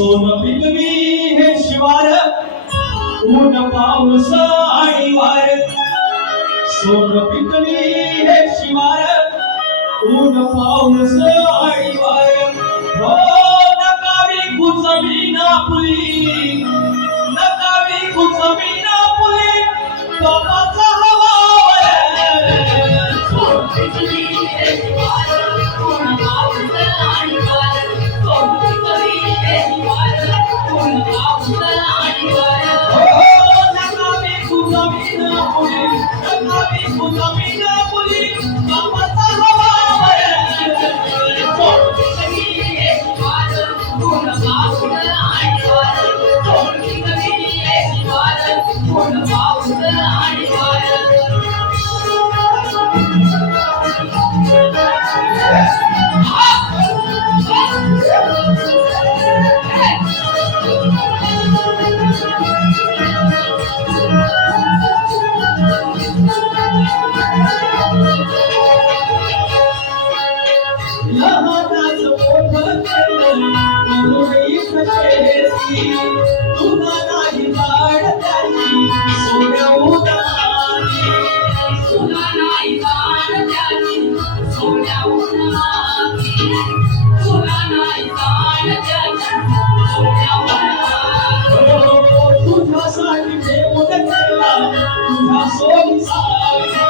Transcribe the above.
सोन पिकवी हे शिवार ऊन पाऊस आणि वार. सोन पिकवी हे शिवार ऊन पाऊस आणि वार. हो, Yes. तुझ्यासाठी देव तुझ्या सोयीसाठी